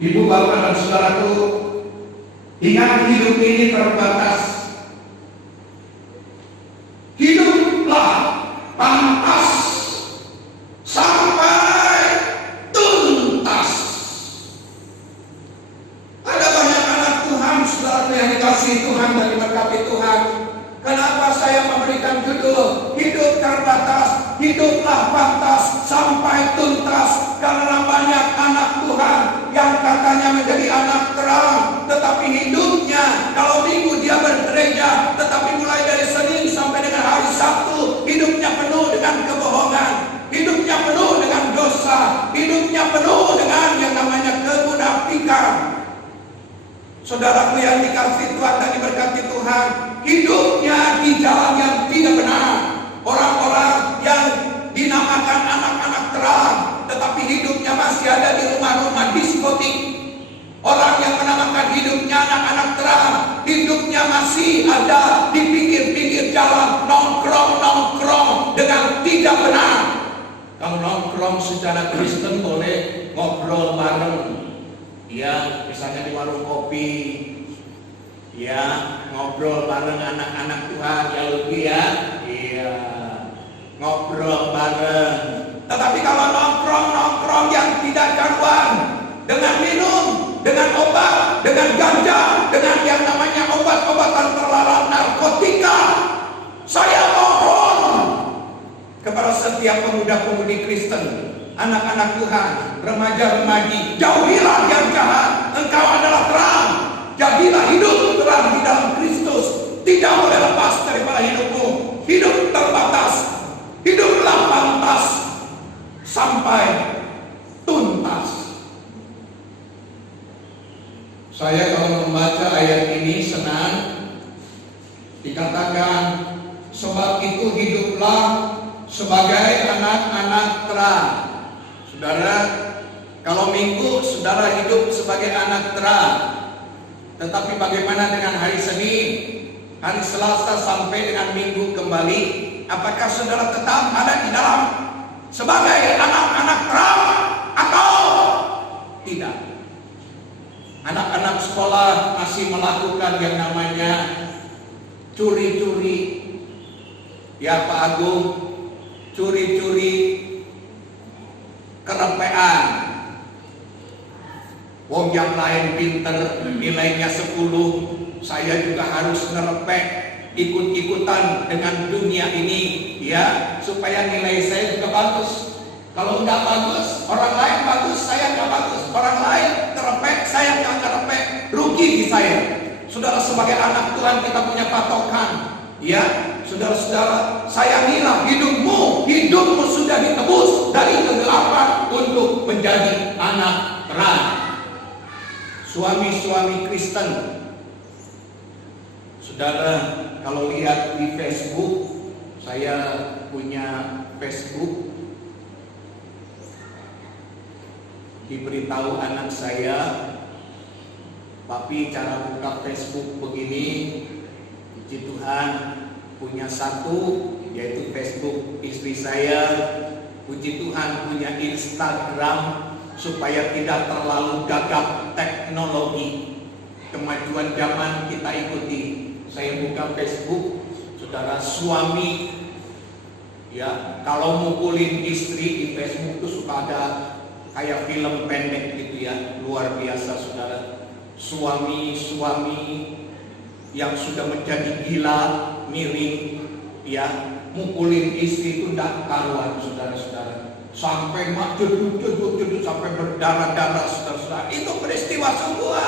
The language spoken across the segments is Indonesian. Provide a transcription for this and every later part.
Ibu, bapak, dan saudaraku, ingat hidup ini terbatas. Hiduplah pantas sampai tuntas. Ada banyak anak Tuhan, saudara yang dikasihi Tuhan dan diberkati Tuhan. Kenapa saya memberikan judul hidup terbatas? Hiduplah pantas sampai tuntas. Karena banyak anak Tuhan yang katanya menjadi anak terang, tetapi hidupnya kalau minggu dia bergereja, tetapi mulai dari Senin sampai dengan hari Sabtu hidupnya penuh dengan kebohongan, hidupnya penuh dengan dosa, hidupnya penuh dengan yang namanya kemunafikan. Saudaraku yang dikasihi Tuhan dan diberkati Tuhan, hidupnya di jalan yang tidak benar. Orang-orang yang dinamakan anak-anak terang, tetapi hidupnya masih ada di rumah-rumah diskotik. Orang yang menamakan hidupnya anak-anak terang, hidupnya masih ada di pinggir-pinggir jalan, nongkrong-nongkrong dengan tidak benar. Kalau nongkrong secara Kristen boleh ngobrol bareng, ya, misalnya di warung kopi, ya, ngobrol bareng anak-anak Tuhan, ya lebih ya, iya, ngobrol bareng. Tetapi kalau nongkrong-nongkrong yang tidak karuan, dengan minum, dengan obat, dengan ganja, dengan yang namanya obat-obatan terlarang, narkotika, saya mohon kepada setiap pemuda-pemudi Kristen, anak-anak Tuhan, remaja-remaji, jauhilah yang jahat. Engkau adalah terang, jadilah hidup terang di dalam Kristus. Tidak boleh lepas daripada hidupmu. Hidup terbatas, hiduplah pantas sampai tuntas. Saya kalau membaca ayat ini senang. Dikatakan, sebab itu hiduplah sebagai anak-anak terang. Saudara, kalau minggu saudara hidup sebagai anak terang, tetapi bagaimana dengan hari Senin, hari Selasa sampai dengan Minggu kembali? Apakah saudara tetap ada di dalam sebagai anak-anak terang atau tidak? Anak-anak sekolah masih melakukan yang namanya curi-curi. Ya Pak Agung, curi-curi kerepean. Wong yang lain pinter, nilainya 10, saya juga harus ngerepek, ikut-ikutan dengan dunia ini, ya, supaya nilai saya juga bagus. Kalau nggak bagus, orang lain bagus, saya nggak bagus. Orang lain ngerepek, saya nggak ngerepek, rugi di saya. Saudara, sebagai anak Tuhan kita punya patokan, ya. Saudara-saudara, sayangilah hidupmu. Hidupmu sudah ditebus dari kegelapan untuk menjadi anak terang. Suami-suami Kristen, saudara, kalau lihat di Facebook, saya punya Facebook, diberitahu anak saya, papi cara buka Facebook begini. Puji Tuhan, punya satu, yaitu Facebook istri saya. Puji Tuhan punya Instagram, supaya tidak terlalu gagap teknologi. Kemajuan zaman kita ikuti. Saya buka Facebook, saudara, suami, ya, kalau mukulin istri di Facebook itu suka ada kayak film pendek gitu ya, luar biasa saudara. Suami-suami yang sudah menjadi gila, miring, ya, mukulin istri itu tidak karuan, saudara-saudara. Sampai jedut sampai berdarah-darah, saudara-saudara. Itu peristiwa semua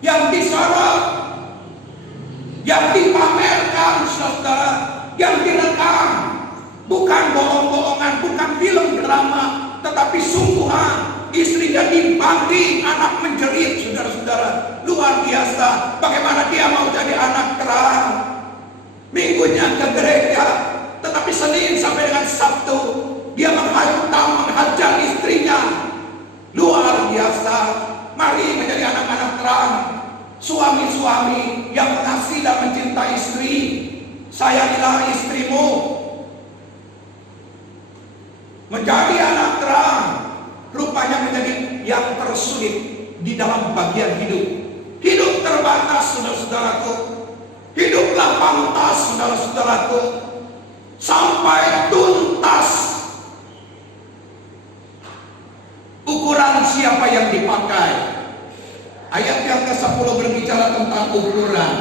yang disorot, yang dipamerkan, saudara, yang direkam. Bukan bohong-bohongan, bukan film drama, tetapi sungguhan. Istrinya dibanting, anak menjerit, saudara-saudara. Luar biasa. Bagaimana dia mau jadi anak terang? Minggunya ke gereja, tetapi Senin sampai dengan Sabtu dia menghantam, menghajar istrinya. Luar biasa. Mari menjadi anak-anak terang. Suami-suami yang mengasihi dan mencintai istri, sayangilah istrimu. Menjadi anak terang rupanya menjadi yang tersulit. di dalam bagian hidup. Hidup terbatas, saudara-saudaraku. Hiduplah pantas, saudara-saudaraku, sampai tuntas. Ukuran siapa yang dipakai? Ayat yang ke-10 berbicara tentang ukuran.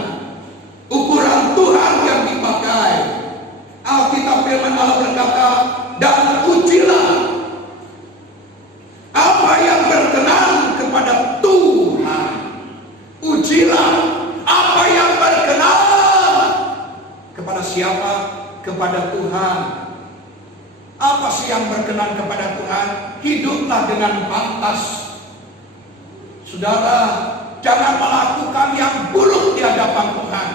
Ukuran Tuhan yang dipakai. Alkitab firman Allah berkata, dan ujilah apa yang berkenan kepada Tuhan. Ujilah apa yang berkenan kepada siapa? Kepada Tuhan. Apa sih yang berkenan kepada Tuhan? Hiduplah dengan pantas. Saudara, jangan melakukan yang buruk di hadapan Tuhan.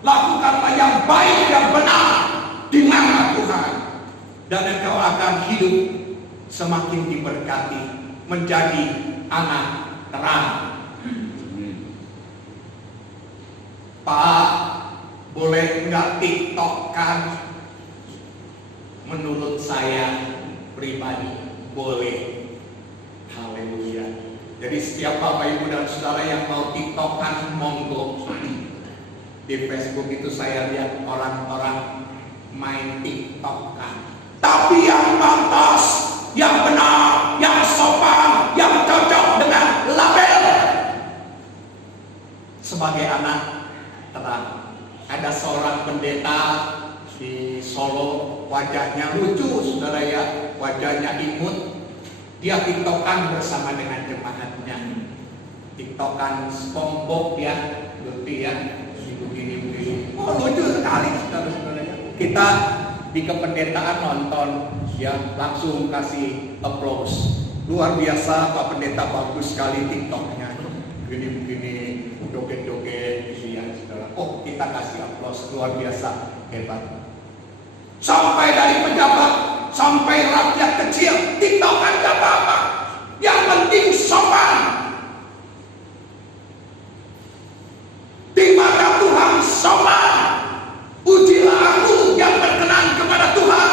Lakukanlah yang baik dan benar di nama Tuhan. Dan engkau akan hidup semakin diberkati, menjadi anak terang. Pak, boleh nggak TikTok-kan? Menurut saya pribadi boleh. Haleluya. Jadi setiap Bapak Ibu dan Saudara yang mau TikTok-kan, monggo. Di Facebook itu saya lihat orang-orang main TikTok-kan. Tapi yang pantas, yang benar, yang sopan, yang cocok dengan label sebagai anak terang. Ada seorang pendeta di Solo, wajahnya lucu, saudara ya, wajahnya imut. Dia TikTokan bersama dengan jemaatnya. TikTokan SpongeBob ya, ngerti ya, begini-begini. Oh, lucu sekali, saudara-saudara ya. Kita di kependetaan nonton, ya langsung kasih applause. Luar biasa, Pak Pendeta bagus sekali TikToknya. Begini-begini, joget-joget, gitu ya, saudara. Oh, kita kasih applause, luar biasa, hebat. Sampai dari pejabat, sampai rakyat kecil, TikTokan gak apa-apa. Yang penting sopan. Di mata Tuhan sopan. Ujilah aku yang berkenan kepada Tuhan,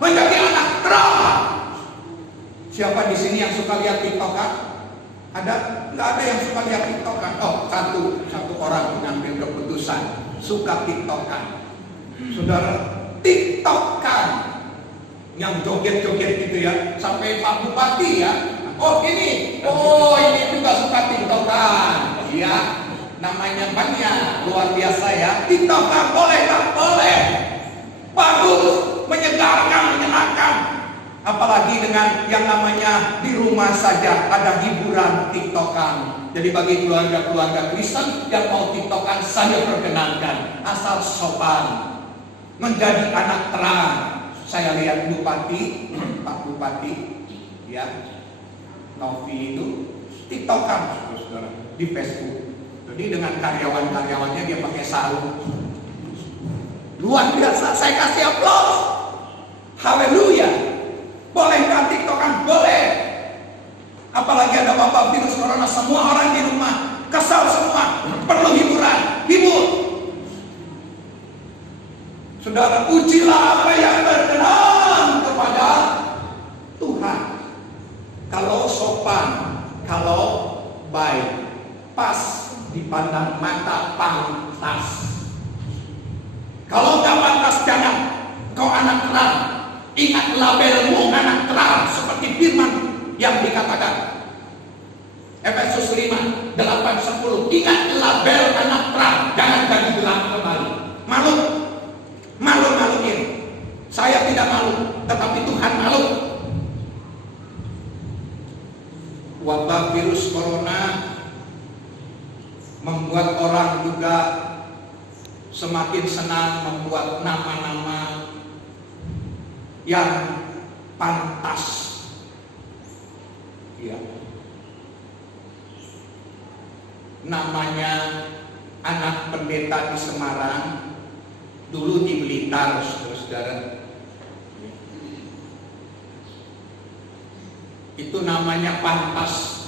menjadi anak terang. Siapa di sini yang suka lihat TikTokan? Ada? Nggak ada yang suka lihat TikTokan? Oh, satu orang mengambil keputusan suka TikTokan. Saudara, TikTokan yang joget-joget gitu ya, sampai Pak Bupati ya. Oh ini juga suka TikTokan. Iya, namanya banyak, luar biasa ya. TikTokan boleh tak? Boleh. Bagus, menyegarkan, menyenangkan. Apalagi dengan yang namanya di rumah saja ada hiburan TikTokan. Jadi bagi keluarga-keluarga Kristen yang mau TikTokan, saya perkenankan, asal sopan, menjadi anak terang. Saya lihat Bupati, Pak Bupati, ya, Novi itu TikTokan, saudara, di Facebook. Jadi dengan karyawan-karyawannya dia pakai sarung. Luar biasa, saya kasih aplaus. Haleluya. Boleh nggak TikTokan? Boleh. Apalagi ada wabah virus corona, semua orang di rumah kesal semua, perlu hiburan, hibur. Saudara, ujilah apa yang berkenan kepada Tuhan. Kalau sopan, kalau baik, pas dipandang mata, pantas. Kalau nggak pantas, jangan. Kau anak terang, ingat labelmu anak terang, seperti firman yang dikatakan Efesus 5, 8, 10. Ingat label anak terang, jangan jadi gelap kembali. Malu-maluin. Saya tidak malu, tetapi Tuhan malu. Wabah virus corona membuat orang juga semakin senang membuat nama-nama yang pantas. Ya. Namanya anak pendeta di Semarang, dulu di Blitar, saudara. Itu namanya pantas.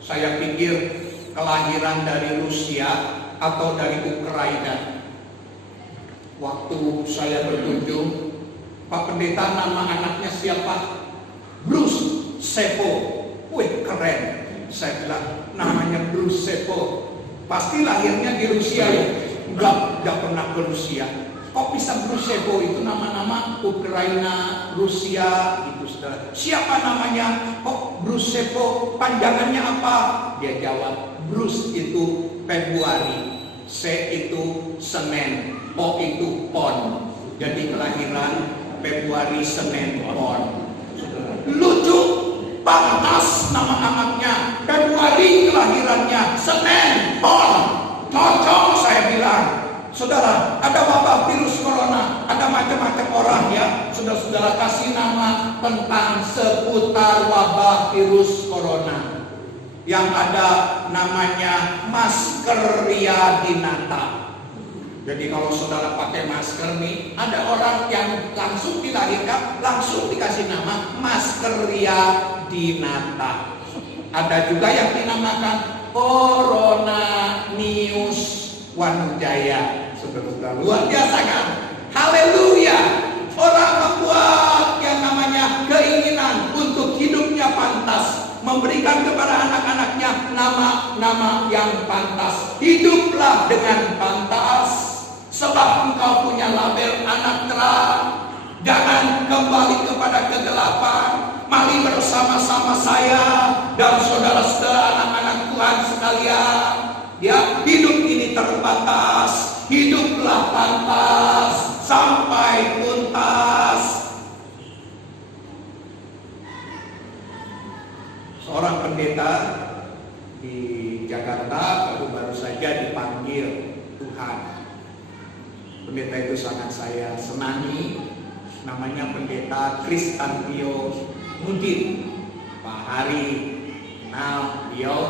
Saya pikir kelahiran dari Rusia atau dari Ukraina. Waktu saya berkunjung, Pak Pendeta, nama anaknya siapa? Bruce Sepo. Wih, keren. Saya bilang, namanya Brusevo. Pasti lahirnya di Rusia ya? Enggak pernah ke Rusia. Kok bisa Brusevo? Itu nama-nama Ukraina, Rusia, itu saudara. Siapa namanya? Kok Brusevo? Panjangannya apa? Dia jawab, Brus itu Februari, C itu Senin, O itu Pon. Jadi kelahiran Februari, Senin, Pon. Lucu, pantas nama anaknya, Februari kelahirannya, Senin, Pon. Cocok saya bilang. Saudara, ada wabah virus corona, ada macam-macam orang ya. Saudara-saudara kasih nama tentang seputar wabah virus corona. Yang ada namanya Maskeria dinata. Jadi kalau saudara pakai masker nih, ada orang yang langsung dilahirkan, langsung dikasih nama Maskeria dinata. Ada juga yang dinamakan Corona News Wanujaya. Saudara-saudara, luar biasa kan? Haleluya! Orang membuat yang namanya keinginan untuk hidupnya pantas, memberikan kepada anak-anaknya nama-nama yang pantas. Hiduplah dengan pantas, sebab engkau punya label anak terang. Jangan kembali kepada kegelapan. Mari bersama-sama saya dan saudara-saudara anak-anak Tuhan sekalian, ya, hidup ini terbatas. Hiduplah pantas sampai tuntas. Seorang pendeta di Jakarta baru saja dipanggil Tuhan. Pendeta itu sangat saya senangi. Namanya Pendeta Kristantio Mudin. Pak Hari kenal beliau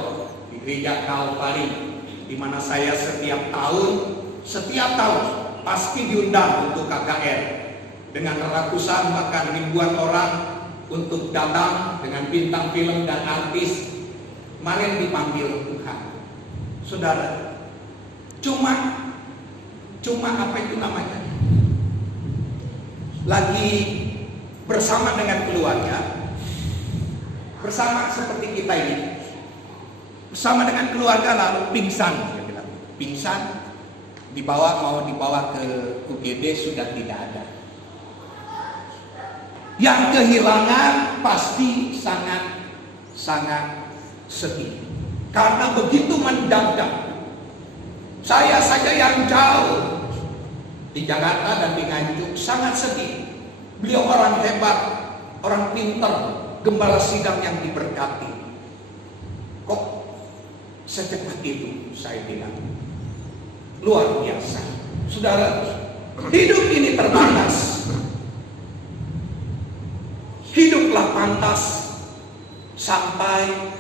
di Gereja Kalvari, di mana saya setiap tahun pasti diundang untuk KKR dengan ratusan bahkan ribuan orang untuk datang dengan bintang film dan artis. Kemarin dipanggil Tuhan. Saudara, cuma apa itu namanya? Lagi bersama dengan keluarga, bersama seperti kita ini, bersama dengan keluarga lalu pingsan, pingsan, mau dibawa ke UGD sudah tidak ada. Yang kehilangan pasti sangat sedih, karena begitu mendadak. Saya saja yang jauh di Jakarta dan di Nganjuk sangat sedih. Beliau orang hebat, orang pintar, gembala sidang yang diberkati. Kok secepat itu? Saya bilang luar biasa. Saudara, hidup ini terbatas. Hiduplah pantas sampai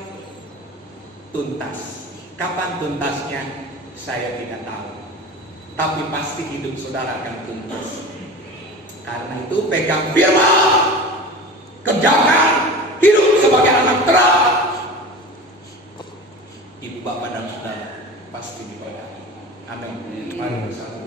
tuntas. Kapan tuntasnya? Saya tidak tahu. Tapi pasti hidup saudara akan tuntas. Karena itu pegang firman, kerjakan, hidup sebagai anak terang. Ibu bapak dan saudara pasti diberkati. Amin. Mari bersama.